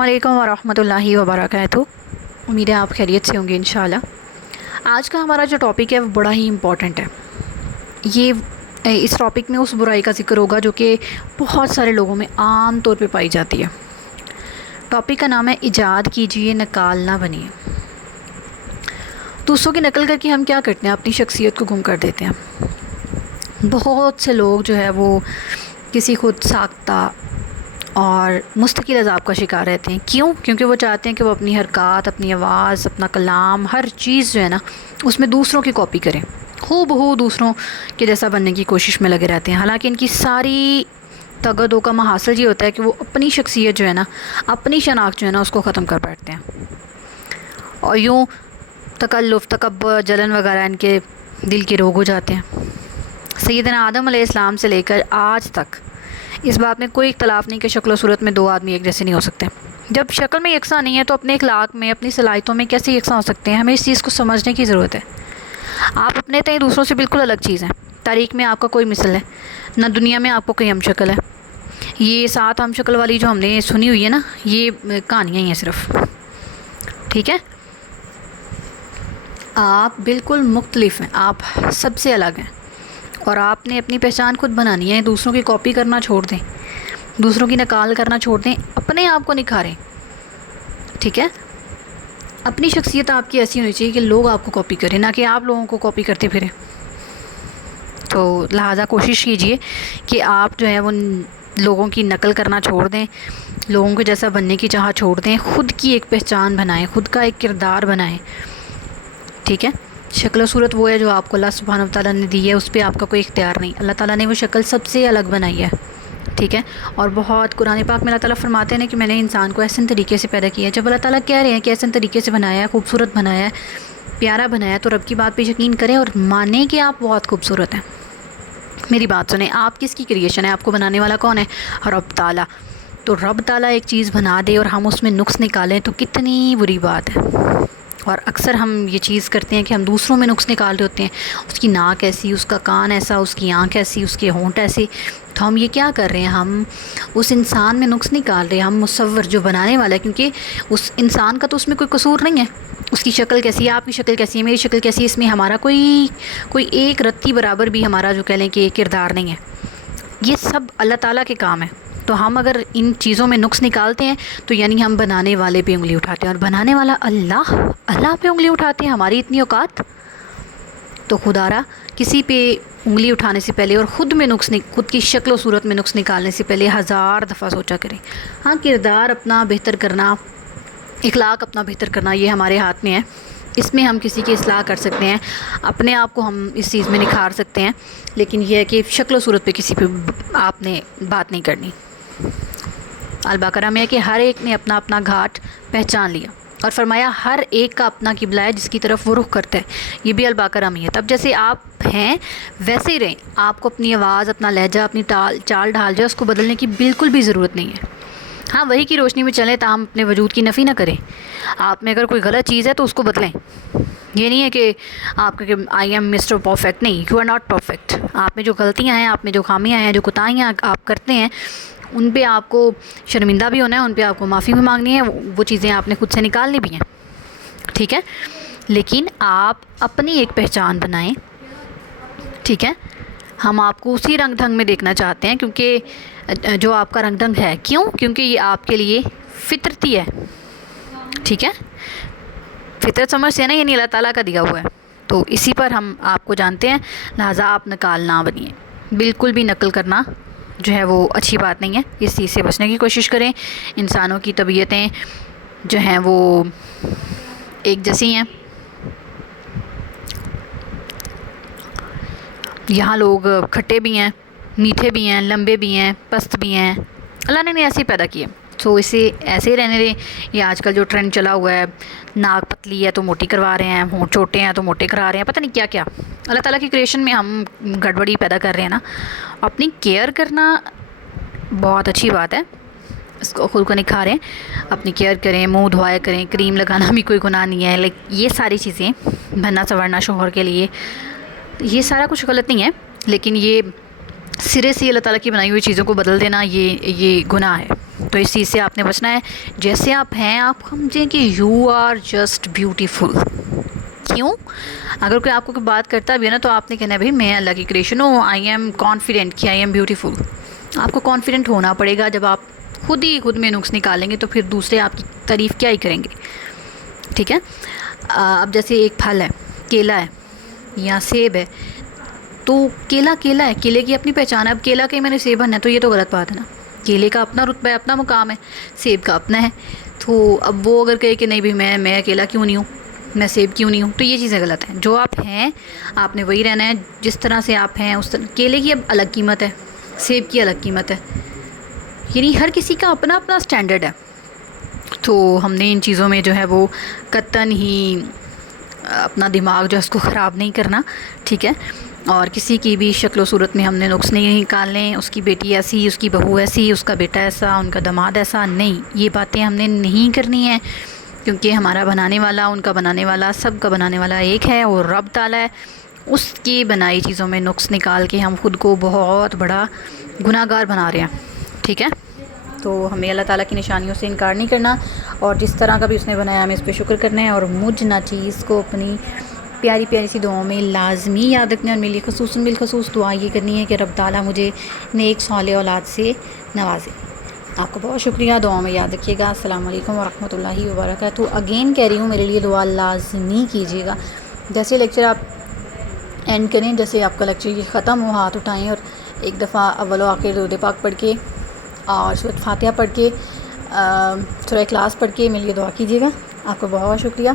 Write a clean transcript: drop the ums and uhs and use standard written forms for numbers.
वालेकुम वरहमत llahi वबरकातुहू। उम्मीद है आप खैरियत से होंगे इंशाल्लाह। आज का हमारा जो टॉपिक है वो बड़ा ही इम्पॉर्टेंट है। इस टॉपिक में उस बुराई का ज़िक्र होगा जो कि बहुत सारे लोगों में आम तौर पे पाई जाती है। टॉपिक का नाम है इजाद कीजिए, नकाल ना बनिए। दूसरों की नकल करके हम क्या करते हैं, अपनी शख्सियत को गुम कर देते हैं। बहुत से लोग जो है वो किसी खुद साख्ता और मुस्तकिल अज़ाब का शिकार रहते हैं। क्यों? क्योंकि वो चाहते हैं कि वो अपनी हरकत, अपनी आवाज़, अपना कलाम, हर चीज़ जो है ना उसमें दूसरों की कॉपी करें, हूबहू दूसरों के जैसा बनने की कोशिश में लगे रहते हैं। हालांकि इनकी सारी तगदों का महासिल ये होता है कि वो अपनी शख्सियत जो है ना, अपनी शनाख्त जो है ना उसको ख़त्म कर बैठते हैं और यूँ तकल्लुफ़, तकब्बुर, जलन वगैरह इनके दिल के रोग हो जाते हैं। सैयदना आदम अलैहिस्सलाम से लेकर आज तक इस बात में कोई इख्तलाफ नहीं कि शक्ल और सूरत में दो आदमी एक जैसे नहीं हो सकते। जब शक्ल में यकसा नहीं है तो अपने अखलाक में, अपनी सलाहियतों में कैसे यकसा हो सकते हैं? हमें इस चीज़ को समझने की ज़रूरत है। आप अपने तय दूसरों से बिल्कुल अलग चीज़ हैं। तारीख़ में आपका कोई मिसल है ना, दुनिया में आपको कोई हम शक्ल है। ये 7 हम शक्ल वाली जो हमने सुनी हुई है ना, ये कहानियाँ ही हैं सिर्फ। ठीक है, आप बिल्कुल मुख्तलिफ हैं, आप सबसे अलग हैं और आपने अपनी पहचान खुद बनानी है। दूसरों की कॉपी करना छोड़ दें, दूसरों की नकाल करना छोड़ दें, अपने आप को निखारें। ठीक है, अपनी शख्सियत आपकी ऐसी होनी चाहिए कि लोग आपको कॉपी करें, ना कि आप लोगों को कॉपी करते फिरें। तो लिहाजा कोशिश कीजिए कि आप जो है वो लोगों की नकल करना छोड़ दें, लोगों के जैसा बनने की चाह छोड़ दें, ख़ुद की एक पहचान बनाएं, ख़ुद का एक किरदार बनाएं। ठीक है, शक्ल सूरत वो है जो आपको अल्लाह सुब्हानहू व तआला ने दी है, उस पर आपका कोई इख्तियार नहीं। अल्लाह ताला ने वो शक्ल सबसे अलग बनाई है। ठीक है, और बहुत कुरान पाक में अल्लाह ताला फरमाते हैं कि मैंने इंसान को ऐसे तरीके से पैदा किया है। जब अल्लाह ताला कह रहे हैं कि ऐसे तरीके से बनाया है, खूबसूरत बनाया है, प्यारा बनाया है, तो रब की बात पे यकीन करें और माने कि आप बहुत खूबसूरत हैं। मेरी बात सुने, आप किसकी क्रिएशन है? आपको बनाने वाला कौन है? रब ताला। तो रब ताला एक चीज़ बना दे और हम उसमें नुक्स निकालें तो कितनी बुरी बात है। और अक्सर हम ये चीज़ करते हैं कि हम दूसरों में नुक्स निकाल रहे होते हैं। उसकी नाक ऐसी, उसका कान ऐसा, उसकी आँख ऐसी, उसके होंठ ऐसे। तो हम ये क्या कर रहे हैं, हम उस इंसान में नुक्स निकाल रहे हैं। हम मुसव्वर जो बनाने वाला है, क्योंकि उस इंसान का तो उसमें कोई कसूर नहीं है। उसकी शक्ल कैसी है, आपकी शक्ल कैसी है, मेरी शक्ल कैसी है, इसमें हमारा कोई एक रत्ती बराबर भी हमारा जो कह लें कि किरदार नहीं है। ये सब अल्लाह ताला के काम है। तो हम अगर इन चीज़ों में नुक्स निकालते हैं तो यानी हम बनाने वाले पे उंगली उठाते हैं, और बनाने वाला अल्लाह पे उंगली उठाते हैं। हमारी इतनी औकात? तो खुदारा किसी पे उंगली उठाने से पहले और ख़ुद में खुद की शक्ल और सूरत में नुक्स निकालने से पहले 1000 दफ़ा सोचा करें। हाँ, किरदार अपना बेहतर करना, इखलाक अपना बेहतर करना, ये हमारे हाथ में है। इसमें हम किसी की इस्लाह कर सकते हैं, अपने आप को हम इस चीज़ में निखार सकते हैं। लेकिन यह है कि शक्ल और सूरत पे किसी पे आपने बात नहीं करनी। अल-बकरा में है कि हर एक ने अपना अपना घाट पहचान लिया और फरमाया हर एक का अपना किबला है जिसकी तरफ वो रुख करता है। ये भी अल-बकरा में है। तब जैसे आप हैं वैसे ही रहें। आपको अपनी आवाज़, अपना लहजा, अपनी चाल ढाल जो है उसको बदलने की बिल्कुल भी ज़रूरत नहीं है। हाँ, वही की रोशनी में चलें, ताम अपने वजूद की नफ़ी ना करें। आप में अगर कोई गलत चीज़ है तो उसको बदलें। ये नहीं है कि आपके आई एम मिस्टर परफेक्ट, नहीं, यू आर नॉट परफेक्ट। आप में जो गलतियाँ हैं, आप में जो खामियाँ हैं, जो कोताहियाँ आप करते हैं, उन पे आपको शर्मिंदा भी होना है, उन पे आपको माफ़ी भी मांगनी है, वो चीज़ें आपने खुद से निकालनी भी हैं। ठीक है, लेकिन आप अपनी एक पहचान बनाएं। ठीक है, हम आपको उसी रंग ढंग में देखना चाहते हैं, क्योंकि जो आपका रंग ढंग है, क्यों? क्योंकि ये आपके लिए फितरती है। ठीक है, फितरत समझते हैं ना, ये नहीं अल्लाह ताला का दिया हुआ है। तो इसी पर हम आपको जानते हैं, लिहाजा आप नकाल ना बनिए। बिल्कुल भी नकल करना जो है वो अच्छी बात नहीं है। इस चीज़ से बचने की कोशिश करें। इंसानों की तबीयतें जो हैं वो एक जैसी हैं। यहाँ लोग खट्टे भी हैं, मीठे भी हैं, लंबे भी हैं, पस्त भी हैं। अल्लाह ने ऐसे ही पैदा किए। तो इसे ऐसे ही रहने दें। ये आजकल जो ट्रेंड चला हुआ है, नाक पतली है तो मोटी करवा रहे हैं, होंठ छोटे हैं तो मोटे करा रहे हैं, पता नहीं क्या क्या। अल्लाह ताला की क्रिएशन में हम गड़बड़ी पैदा कर रहे हैं ना। अपनी केयर करना बहुत अच्छी बात है, इसको खुद को निखारें, अपनी केयर करें, मुंह धोया करें, क्रीम लगाना भी कोई गुनाह नहीं है। लाइक ये सारी चीज़ें, बनना संवरना शोहर के लिए, ये सारा कुछ गलत नहीं है। लेकिन ये सिरे से अल्लाह ताला की बनाई हुई चीज़ों को बदल देना, ये गुनाह है। تو اس چیز سے آپ نے بچنا ہے. جیسے آپ ہیں آپ سمجھیں کہ یو آر جسٹ بیوٹیفل. کیوں؟ اگر کوئی آپ کو کوئی بات کرتا بھی ہے نا تو آپ نے کہنا ہے بھائی میں اللہ کی کریشن ہوں, آئی ایم کانفیڈنٹ کہ آئی ایم بیوٹیفل. آپ کو کانفیڈنٹ ہونا پڑے گا. جب آپ خود میں نقص نکالیں گے تو پھر دوسرے آپ کی تعریف کیا ہی کریں گے. ٹھیک ہے. اب جیسے ایک پھل ہے, کیلا ہے یا سیب ہے, تو کیلا ہے, کیلے کی اپنی پہچان ہے. اب کیلا کہ میں نے سیب بننا ہے تو یہ تو غلط بات ہے نا. کیلے کا اپنا رتبہ ہے, اپنا مقام ہے, سیب کا اپنا ہے. تو اب وہ اگر کہے کہ نہیں بھائی میں اکیلا کیوں نہیں ہوں, میں سیب کیوں نہیں ہوں, تو یہ چیزیں غلط ہیں. جو آپ ہیں آپ نے وہی رہنا ہے. جس طرح سے آپ ہیں اس طرح. کیلے کی اب الگ قیمت ہے, سیب کی الگ قیمت ہے. یعنی ہر کسی کا اپنا اپنا سٹینڈرڈ ہے. تو ہم نے ان چیزوں میں جو ہے وہ قطعاً ہی اپنا دماغ جو ہے اس کو خراب نہیں کرنا. ٹھیک ہے. اور کسی کی بھی شکل و صورت میں ہم نے نقص نہیں نکالنے. اس کی بیٹی ایسی, اس کی بہو ایسی, اس کا بیٹا ایسا, ان کا داماد ایسا, نہیں, یہ باتیں ہم نے نہیں کرنی ہیں. کیونکہ ہمارا بنانے والا, ان کا بنانے والا, سب کا بنانے والا ایک ہے اور رب تعالیٰ ہے. اس کی بنائی چیزوں میں نقص نکال کے ہم خود کو بہت بڑا گناہ گار بنا رہے ہیں. ٹھیک ہے. تو ہمیں اللہ تعالیٰ کی نشانیوں سے انکار نہیں کرنا, اور جس طرح کا بھی اس نے بنایا ہمیں اس پہ شکر کرنا ہے. اور مجھ ناچیز کو اپنی پیاری پیاری سی دعاؤں میں لازمی یاد رکھنا ہے. اور میرے لیے خصوصاً بالخصوص دعا یہ کرنی ہے کہ رب تعالیٰ مجھے نیک صالح اولاد سے نوازے. آپ کو بہت شکریہ. دعاؤں میں یاد رکھیے گا. السلام علیکم ورحمۃ اللہ وبرکاتہ. اگین کہہ رہی ہوں میرے لیے دعا لازمی کیجیے گا. جیسے لیکچر آپ اینڈ کریں, جیسے آپ کا لیکچر یہ ختم ہو, ہاتھ اٹھائیں اور ایک دفعہ اول و آخر درود پاک پڑھ کے اور سورۃ فاتحہ پڑھ کے سورہ اخلاص پڑھ کے میرے لیے دعا کیجیے گا. آپ کو بہت شکریہ.